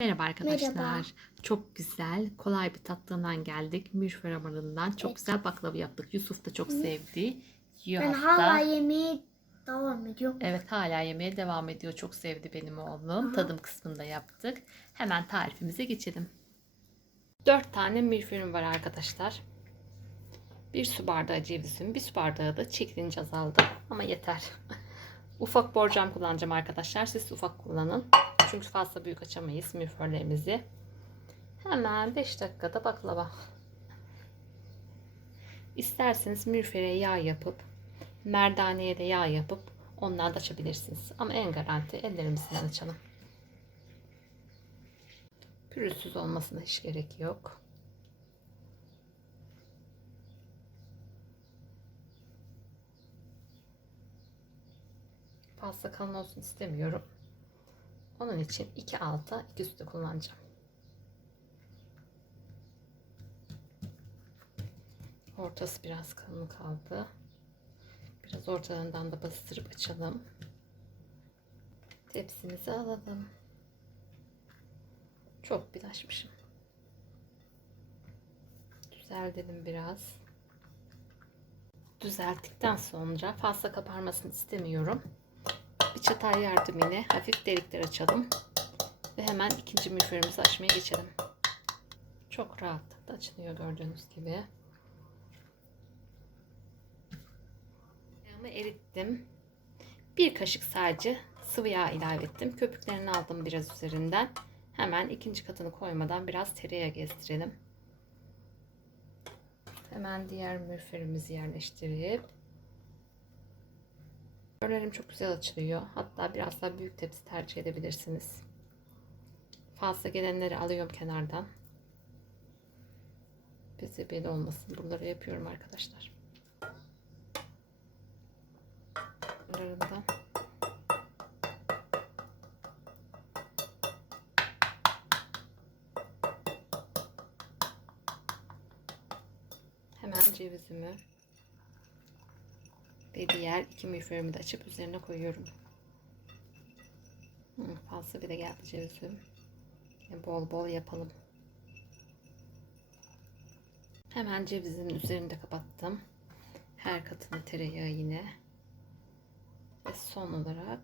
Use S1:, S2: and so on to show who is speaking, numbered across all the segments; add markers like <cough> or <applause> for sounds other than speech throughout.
S1: Merhaba arkadaşlar.
S2: Merhaba.
S1: Çok güzel, kolay bir tatlından geldik. Mürfer hamurundan çok
S2: Evet.
S1: güzel baklava yaptık. Yusuf da çok sevdi. Yiyor
S2: Ben
S1: hatta.
S2: hala yemeğe devam ediyorum.
S1: Evet hala yemeye devam ediyor. Çok sevdi benim oğlum.
S2: Aha.
S1: Tadım kısmında yaptık. Hemen tarifimize geçelim. 4 tane mürferim var arkadaşlar. Bir su bardağı cevizim, bir su bardağı da çekilince azaldı. Ama yeter. <laughs> ufak borcam kullanacağım arkadaşlar. Siz ufak kullanın. Çünkü fazla büyük açamayız mürferlerimizi. Hemen 5 dakikada baklava. İsterseniz mürfere yağ yapıp merdaneye de yağ yapıp ondan da açabilirsiniz. Ama en garanti ellerimizden açalım. Pürüzsüz olmasına hiç gerek yok. Fazla kalın olsun istemiyorum. Onun için 2 alta 2 üstü kullanacağım. Ortası biraz kalın kaldı. Biraz ortalarından da bastırıp açalım. Tepsimizi alalım. Çok bir açmışım. Düzeltelim biraz. Düzelttikten sonra fazla kabarmasını istemiyorum. Bir çatal yardımıyla hafif delikler açalım. Ve hemen ikinci müfürümüzü açmaya geçelim. Çok rahatlıkla açılıyor gördüğünüz gibi. Yağımı erittim. Bir kaşık sadece sıvı yağ ilave ettim. Köpüklerini aldım biraz üzerinden. Hemen ikinci katını koymadan biraz tereyağı gezdirelim. Hemen diğer müferimizi yerleştirip Örneğin çok güzel açılıyor. Hatta biraz daha büyük tepsi tercih edebilirsiniz. Fazla gelenleri alıyorum kenardan. Bize belli olmasın. Bunları yapıyorum arkadaşlar. Bunlarından. Hemen cevizimi ve diğer iki müfremi de açıp üzerine koyuyorum. Hı, fazla bir de geldi cevizim. E, Bol bol yapalım. Hemen cevizin üzerini de kapattım. Her katını tereyağı yine. Ve son olarak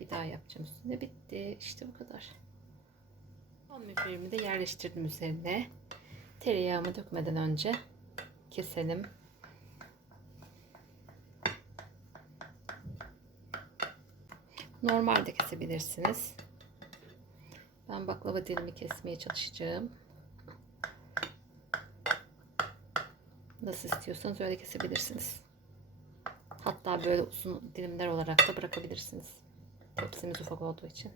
S1: bir daha yapacağım üstünde. Bitti. İşte bu kadar. Son müfremi de yerleştirdim üzerine. Tereyağımı dökmeden önce keselim. Normal de kesebilirsiniz. Ben baklava dilimi kesmeye çalışacağım. Nasıl istiyorsanız öyle kesebilirsiniz. Hatta böyle uzun dilimler olarak da bırakabilirsiniz. Tepsimiz ufak olduğu için.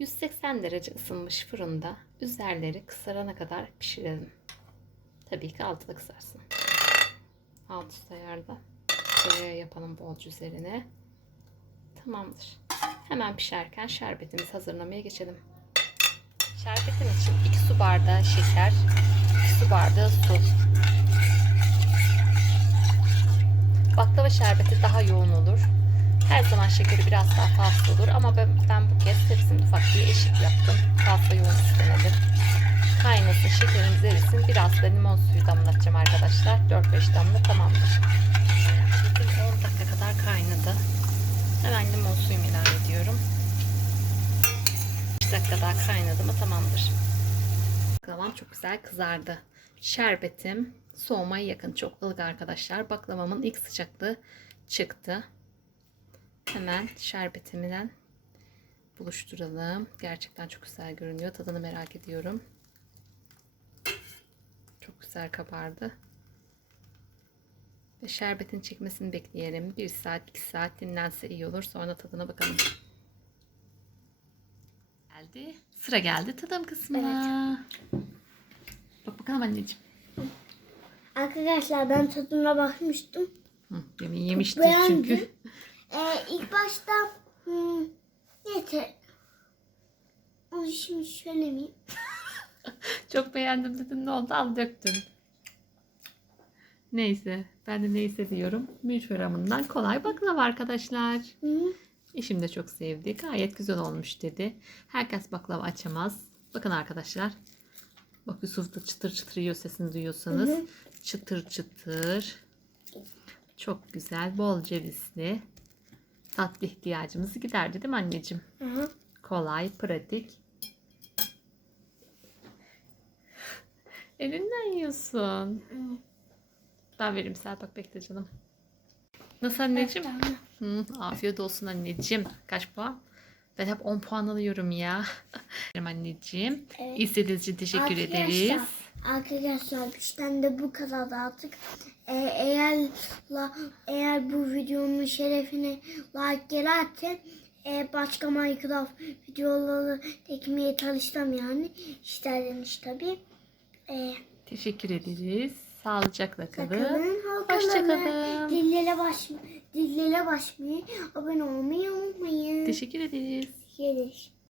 S1: ...180 derece ısınmış fırında... ...üzerleri kısarana kadar pişirelim. Tabii ki altı da kısarsın. Alt üst ayarda. Tereyağı yapalım bolca üzerine. Tamamdır. Hemen pişerken şerbetimizi hazırlamaya geçelim. Şerbetim için 2 su bardağı şeker, 2 su bardağı su. Baklava şerbeti daha yoğun olur. Zaman şekeri biraz daha fazla olur ama ben, ben bu kez tepsim ufak diye eşit yaptım. Fazla yoğun istemedim. Kaynasın, şekerimiz erisin. Biraz da limon suyu damlatacağım arkadaşlar. 4-5 damla tamamdır. Şekerim 10 dakika kadar kaynadı. Hemen limon suyumu ilave ediyorum. 5 dakika daha kaynadı mı tamamdır. Baklavam çok güzel kızardı. Şerbetim soğumaya yakın. Çok ılık arkadaşlar. Baklavamın ilk sıcaklığı çıktı. Hemen şerbetimden buluşturalım. Gerçekten çok güzel görünüyor. Tadını merak ediyorum. Çok güzel kabardı. Ve şerbetin çekmesini bekleyelim. 1 saat 2 saat dinlense iyi olur. Sonra tadına bakalım. Geldi. Sıra geldi tadım kısmına. Bak bakalım anneciğim.
S2: Arkadaşlar ben tadına bakmıştım.
S1: Hı, yemeği yemiştir
S2: Beğendim.
S1: çünkü.
S2: Ee, ilk başta hmm, neyse onu şimdi söylemeyeyim. <laughs>
S1: Çok beğendim dedin ne oldu al döktün. Neyse ben de neyse diyorum. Mücver hamurundan kolay baklava arkadaşlar.
S2: Hı.
S1: Eşim de çok sevdi. Gayet güzel olmuş dedi. Herkes baklava açamaz. Bakın arkadaşlar. Bak Yusuf da çıtır çıtır yiyor sesini duyuyorsanız.
S2: Hı hı.
S1: Çıtır çıtır. Çok güzel. Bol cevizli. Tatlı ihtiyacımızı giderdi değil mi anneciğim?
S2: Aha.
S1: Kolay, pratik. Elinden yiyorsun.
S2: Hı.
S1: Ben vereyim Serpak bekle canım. Nasıl anneciğim? Hı, afiyet olsun anneciğim. Kaç puan? Ben hep 10 puan alıyorum ya. <laughs> anneciğim.
S2: Evet.
S1: İzlediğiniz için teşekkür
S2: Arkadaşlar,
S1: ederiz.
S2: Arkadaşlar bizden de bu kadar artık. Ee, eğer la, eğer bu videonun şerefine like gelirse e, başka Minecraft videoları çekmeye çalıştım yani. İsterseniz tabii. E,
S1: Teşekkür ederiz. Sağlıcakla kalın. Hoşçakalın.
S2: dillere baş, dillere başmayı, abone olmayı unutmayın.
S1: Teşekkür ederiz.
S2: Görüşürüz.